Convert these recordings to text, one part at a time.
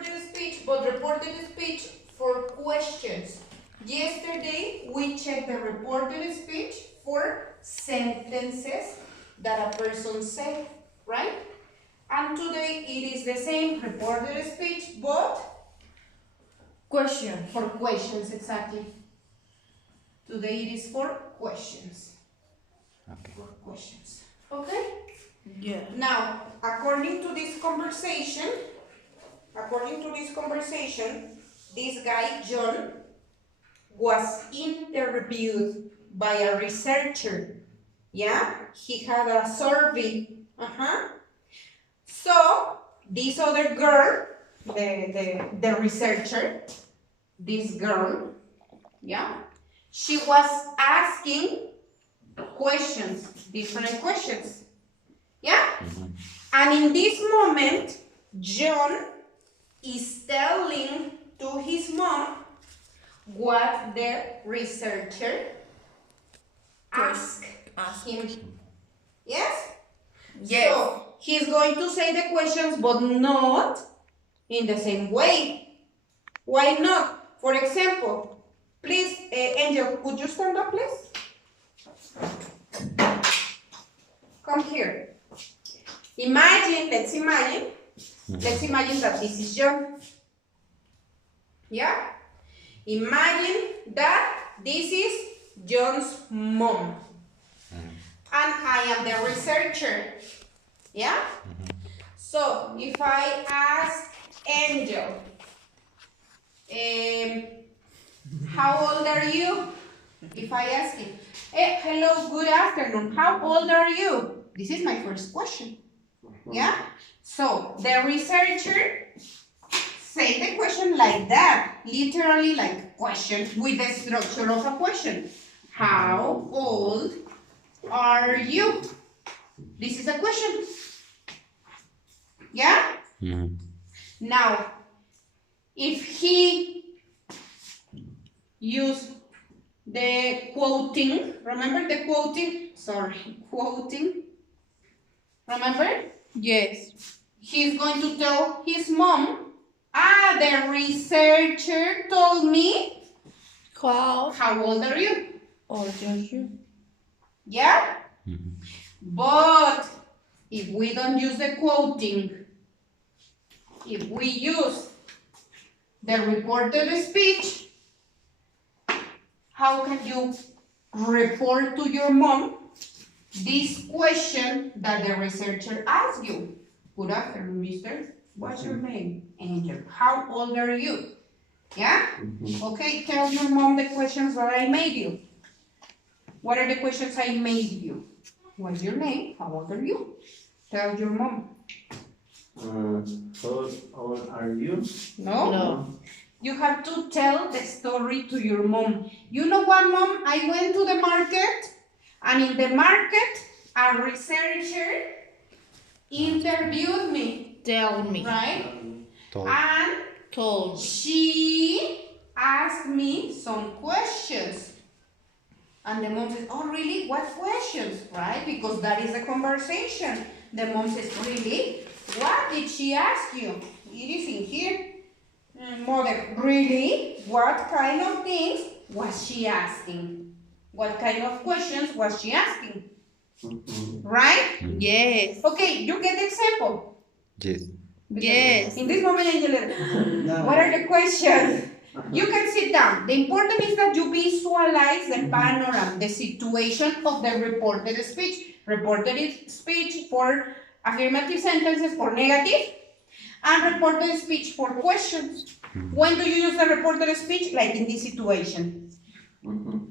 reported speech, but reported speech for questions. Yesterday, we checked the reported speech for sentences that a person said, right? And today, it is the same reported speech, but Question. for questions, exactly. Today, it is for questions. Okay. For questions. Okay? Yeah. Now, according to this conversation, this guy, John, was interviewed by a researcher. Yeah? He had a survey. So, this other girl, the researcher, this girl, yeah, she was asking questions, different questions. Yeah? And in this moment, John is telling to his mom what the researcher asked him. Yes? Yes. So, he's going to say the questions, but not in the same way. Why not? For example, please, Angel, could you stand up, please? Come here. Let's imagine that this is John. Yeah? Imagine that this is John's mom. And I am the researcher. Yeah? So, if I ask Angel, how old are you? If I ask him, hey, hello, good afternoon, how old are you? This is my first question. Yeah? So, the researcher say the question like that, literally like question with the structure of a question. How old are you? This is a question. Yeah? Now, if he used the quoting, remember the quoting? Quoting. Remember? Yes. He's going to tell his mom, the researcher told me. How old are you? Old are you? Yeah? But if we don't use the quoting, if we use the reported speech, how can you report to your mom this question that the researcher asked you? Good afternoon, mister. What's your name? Angel. How old are you? Yeah? Okay, tell your mom the questions that I made you. What are the questions I made you? What's your name? How old are you? Tell your mom. How old are you? No? You have to tell the story to your mom. You know what, mom? I went to the market, and in the market, a researcher interviewed me. Tell me. Right? Told. And Told me. she asked me some questions. And the mom says, oh, really? What questions? Right? Because that is a conversation. The mom says, really? What did she ask you? It is in here. Mother, really? What kind of things was she asking? What kind of questions was she asking? Right? Yes. Okay, you get the example. Yes. Yes. In this moment, Angela, what are the questions? You can sit down. The important is that you visualize the panorama, the situation of the reported speech. Reported speech for affirmative sentences or negative, and reported speech for questions. When do you use the reported speech? Like in this situation.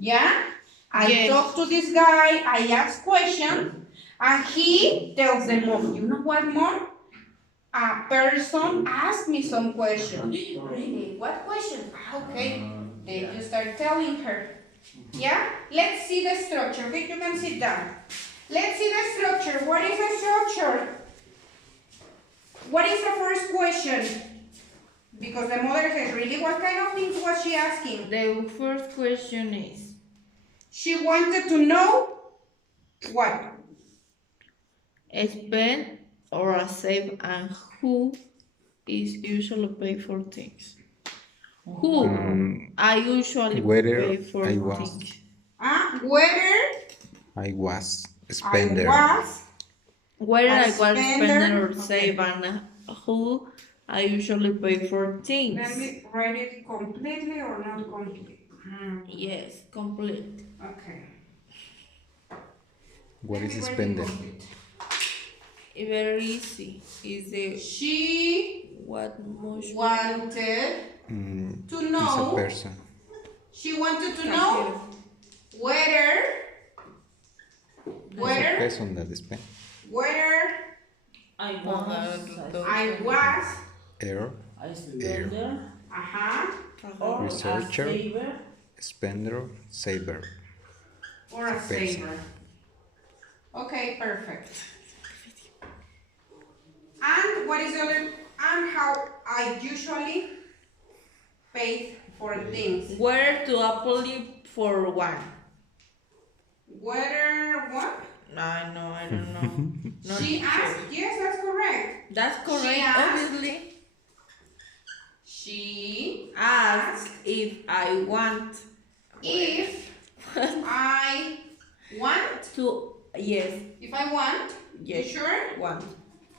Yeah? I talk to this guy, I ask questions, and he tells the mom, you know what, mom? A person asked me some questions. Really? What question? Okay. Then you start telling her. Yeah? Let's see the structure. Okay, you can sit down. Let's see the structure. What is the structure? What is the first question? Because the mother says, really, what kind of things was she asking? The first question is, She wanted to know what? spend or save and who is usually pay for things. Who? I usually Whether pay for I was. things. Whether I was I spender. was Whether a I was spender or spender. save, and who I usually pay for things. Let me write it completely or not complete. Yes, complete. Okay. What Let is me write it spender? complete. Very easy. Is the She what most wanted to Is a know. person. She wanted to know whether Es a person that spend. whether I I was Error. or Researcher. Spender. Saver. or a person. saver. Okay, perfect. And what is the other? And how I usually pay for things. Where to apply for one? Whether what? I don't know. Not She sure. asked. Yes, that's correct. That's correct, She asked. obviously. She Ask if I want if I want. to. Yes, If I want. yes. You sure? Want.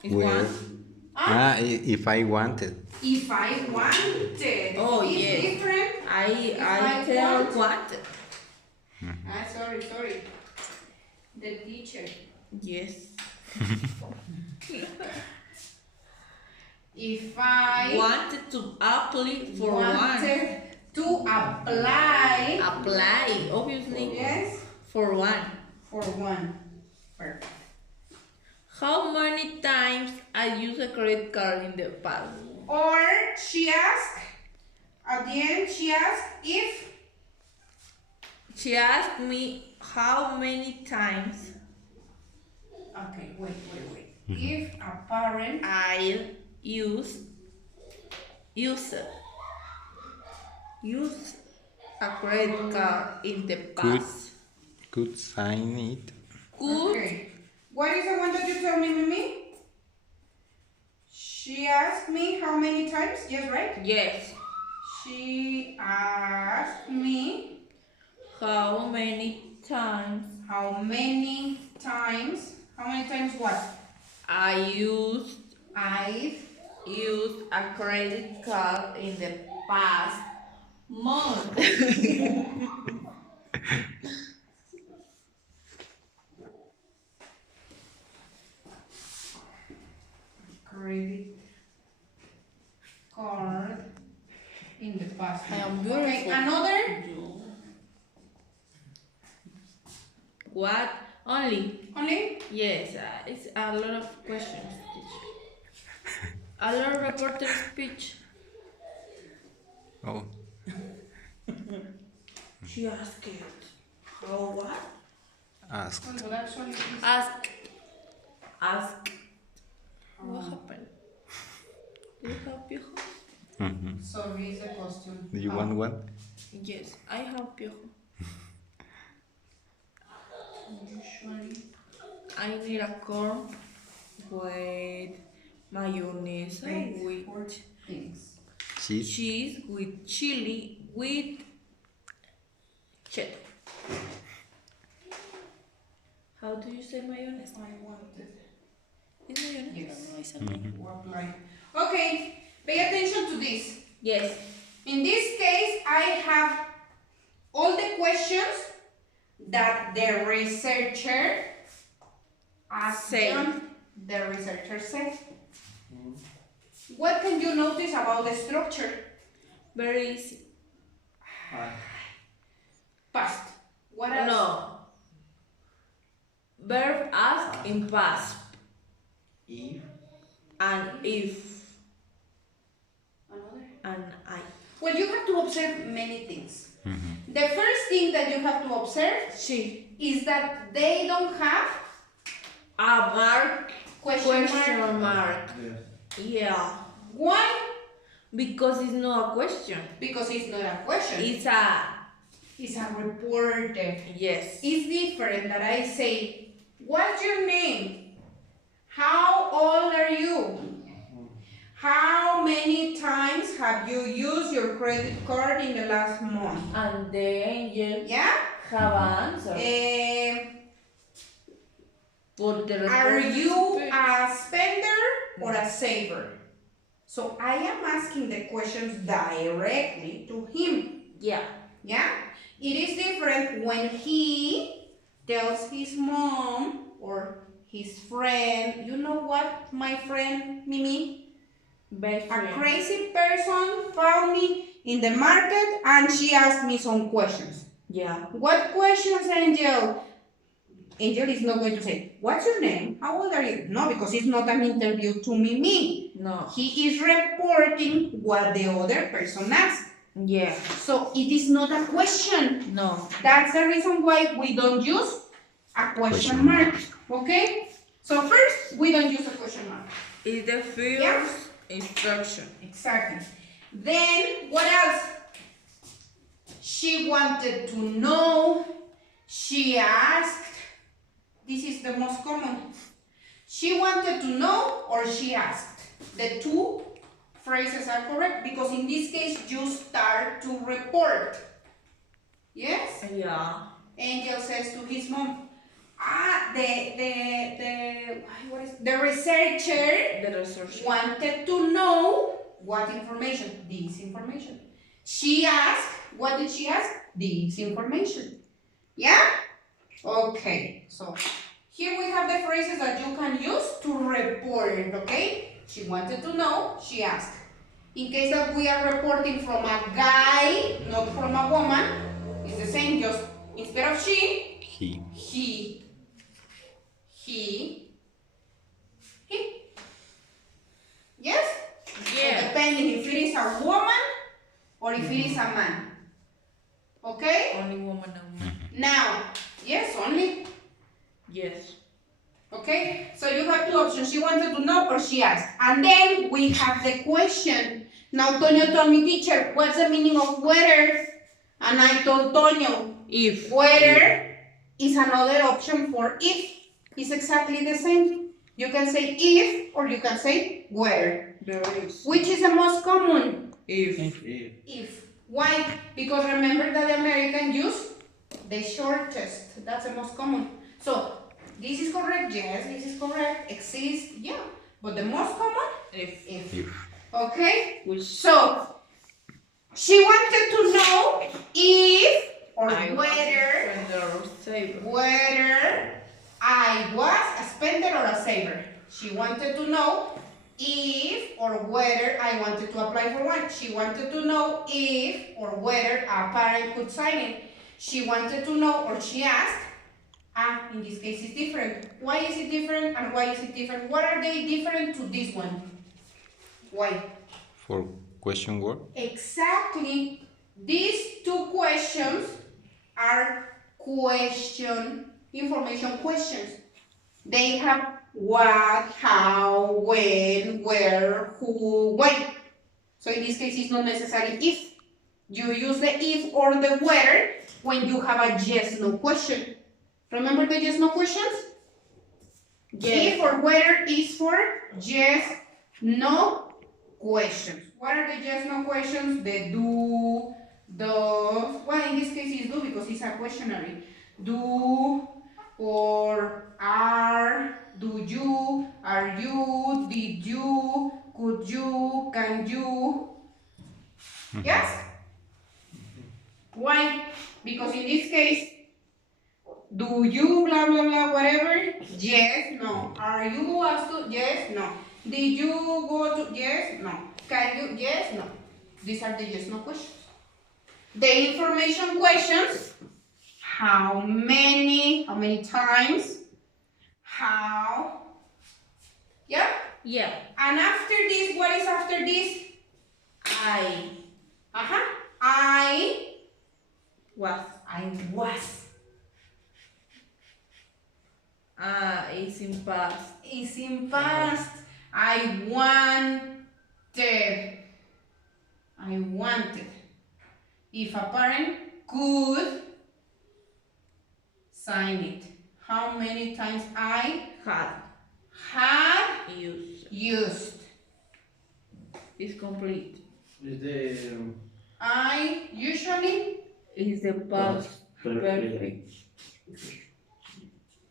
Is Where? one. If I wanted. If I wanted. Oh, it's yes. different. I tell want. Sorry. The teacher. Yes. If I Wanted to apply for one. wanted to apply. Apply, obviously. Yes. For one. For one. Perfect. How many times I use a credit card in the past? Or she asked. At the end, she asked if. She asked me how many times Okay, wait. If a parent I use a credit card in the past. Could sign it. Could Okay. What is the one that you told me, Mimi? She asked me how many times? Yes, right? yes. She asked me How many times how many times. How many times what? I've I've used a credit card in the past month. credit card in the past. I am Okay, beautiful. another. What? Only? Only? Yes, it's a lot of questions. A lot of reporter speech. Oh. She asked it. How what? Ask. Well, actually, Ask. What happened? Do you have piojo? sorry, is the costume. Do you want one? Yes, I have piojo. Usually. I need a corn with mayonnaise, Wait with for things. Cheese. cheese, with chili, with cheddar. How do you say mayonnaise? I wanted Is mayonnaise? Yes. No, it's a mayonnaise. to apply. Okay, pay attention to this. Yes. In this case, I have all the questions that the researcher asked Say. them. The researcher said. What can you notice about the structure? Very easy. Past. What else? No. Verb ask in past. If. And if. Another? And I. Well, you have to observe many things. The first thing that you have to observe She. is that they don't have A mark. question Mark. Yes. Yeah. Why? Because it's not a question. Because it's not a question. It's a. It's a report. Yes. It's different that I say, what's your name? How old are you? How many times have you used your credit card in the last month? And the angel Yeah? have answered. But the Are report you speech. a spender or a saver? So I am asking the questions directly to him. Yeah. Yeah? It is different when he tells his mom or his friend, you know what, my friend Mimi? Best A friend. crazy person found me in the market and she asked me some questions. Yeah. What questions, Angel? Angel is not going to say, what's your name? How old are you? No, because it's not an interview to Mimi. No. He is reporting what the other person asked. Yeah. So it is not a question. No. That's the reason why we don't use a question mark. Okay? So first, we don't use a question mark. Is the first Yeah. instruction. Exactly. Then, what else? She wanted to know. She asked. This is the most common. She wanted to know or she asked. The two phrases are correct because in this case you start to report. Yes? Yeah. Angel says to his mom, the researcher The research. wanted to know what information? This information. She asked, what did she ask? This information. Yeah? Okay, so here we have the phrases that you can use to report, okay? She wanted to know, she asked. In case that we are reporting from a guy, not from a woman, it's the same, just instead of she, He. he. Yes? Yeah. So depending if it is a woman or if it is a man. Okay? Only woman and man. Now, yes, only. Yes. Okay? So you have two options. She wanted to know or she asked. And then we have the question. Now, Toño told me, teacher, what's the meaning of whether? And I told Toño, If. whether is another option for if. It's exactly the same. You can say if or you can say whether. There is. Which is the most common? If. If. Why? Because remember that the Americans use the shortest. That's the most common. So, this is correct, yes, this is correct, exists, yeah. But the most common? If. If. Okay? Which. So, she wanted to know if or I whether I was a spender or a saver. She wanted to know if or whether I wanted to apply for one. She wanted to know if or whether a parent could sign it. She wanted to know or she asked. In this case it's different. Why is it different and why is it different? What are they different to this one? Why? For question word. Exactly. These two questions are information questions. They have what, how, when, where, who, why. So in this case, it's not necessary if. You use the if or the whether when you have a yes-no question. Remember the yes-no questions? Yes. If or whether is for yes, no questions. What are the yes-no questions? The do, does. Well, in this case, it's do because it's a questionnaire. Do or are. Do you? Are you? Did you? Could you? Can you? Yes? Why? Because in this case, do you blah blah blah whatever? Yes, no. Are you asked to? Yes, no. Did you go to? Yes, no. Can you? Yes, no. These are the yes no questions. The information questions, how many times, how, yeah? Yeah. And after this, what is after this? I I was. was. It's in past. It's in past. I wanted. If a parent could sign it. How many times I Had. had Used. used. Is complete. Is the I usually Is the past perfect.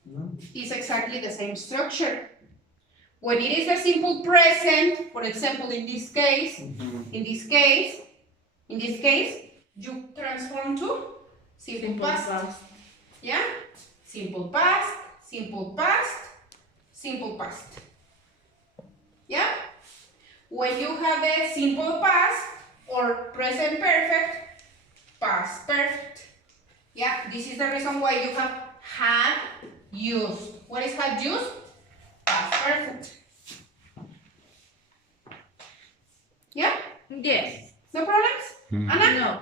No? is exactly the same structure. When it is a simple present, for example, in this case, you transform to simple past. Yeah? Simple past, simple past, simple past. Yeah? When you have a simple past or present perfect, past perfect. Yeah? This is the reason why you have had used. What is had used? Past perfect. Yeah? Yes. No problems? Anna? No.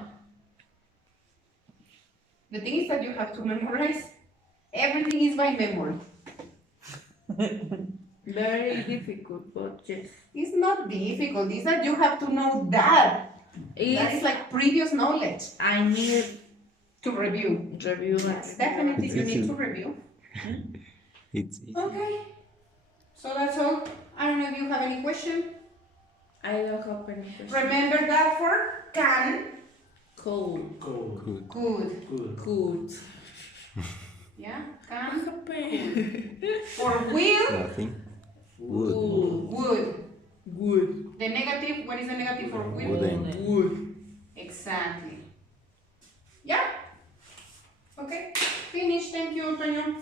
The thing is that you have to memorize. Everything is by memory. Very difficult, but yes. It's not difficult. It's that you have to know that. That is like previous knowledge I need to review. review. Yes, definitely you need to review. It's easy. Okay. So that's all. I don't know if you have any question. I don't have any question. Remember that for can, Cold. Cold. Good. could. Good. Good. Yeah? Can, could. For will, Nothing. Would. would. Good. The negative, what is the negative for will? Wouldn't. Would. Exactly. Yeah? Okay. Finish. Thank you, Antonio.